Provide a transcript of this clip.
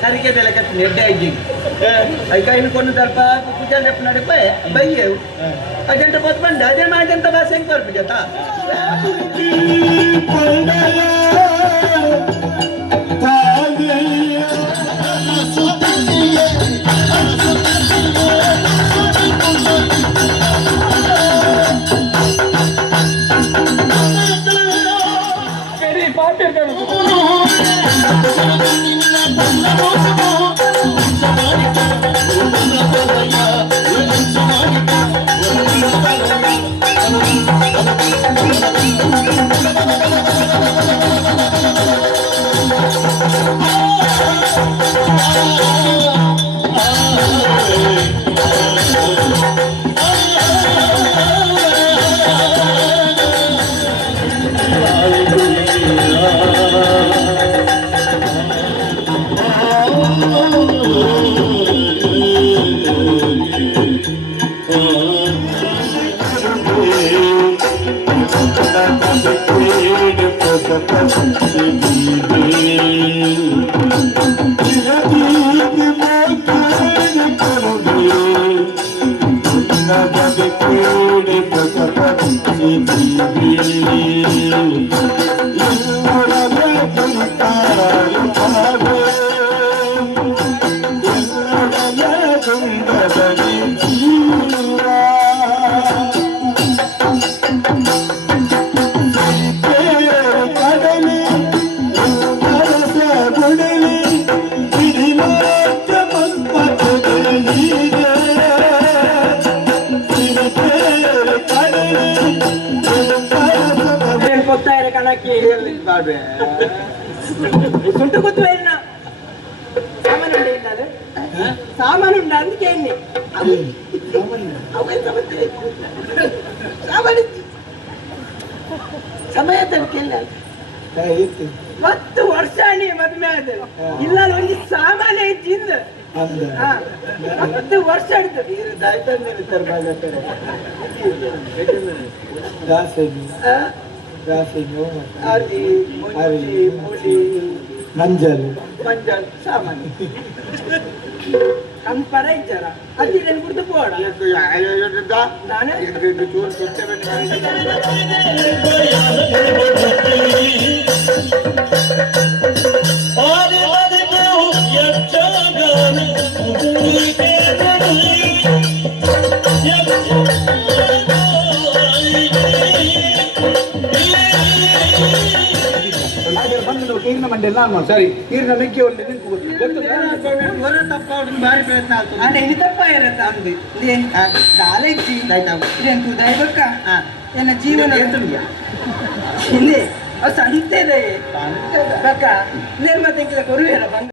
ಸರಿಗೆ ನೆಡ್ಡೆ ಆಗಿ ಐಕಾಯಿನ ಕೊಂಡು ಸ್ವಲ್ಪ ಪೂಜೆ ಲೆಪ್ ನಡಿಪೆ ಬೈಯೇವು ಅಜೆಂಟ್ ಬಸ್ ಬಂದ ಅದೇ ಮಾಜಂತ ಬಸ್ ಹೆಂಗ್ ಬರ್ಬಿಜತ ಸುಂಟು ಗೊತ್ತು ಏನ ಸಾಮಾನುಂಡೆ ಇಲ್ಲ ಸಾಮಾನುಂಡ ಅದಕ್ಕೆ ಎಣ್ಣೆ ಸಮಯ ತನಕ 10 ವರ್ಷ ನೀ ಮದುವೆ ಆದ ಇಲ್ಲ ಒಂದು ಸಾಮಾನ್ಯ ಐತಿಂದ 10 ವರ್ಷ ಮಂಜಲ್ ಸಾಮಾನ್ಯ ಕಂಪರ ಇದ್ದಾರ ಅಲ್ಲಿ ನಾನು ಕುಡ್ದು ಪೋಡ ನಾನು ಈಗಿನ ಮಂಡೆಲ್ಲ ಸರಿ ಈಗಿನ ಮೆಕ್ಕೆ ಒಳ್ಳೆ ಭಾರಿ ಪ್ರಯತ್ನ ಆಗ್ತದೆ ಇದು ತಪ್ಪ ಇರತ್ತ ಅಂದು ದಾಲೈತಿ ಇದೇನು ದೈವಕ್ಕ ಏನ ಜೀವನ ಇಲ್ಲಿ ಸಂತೆ ಬಕ್ಕ ನಿರ್ಮತೆ ಕೊರುವೇರ ಬಂದ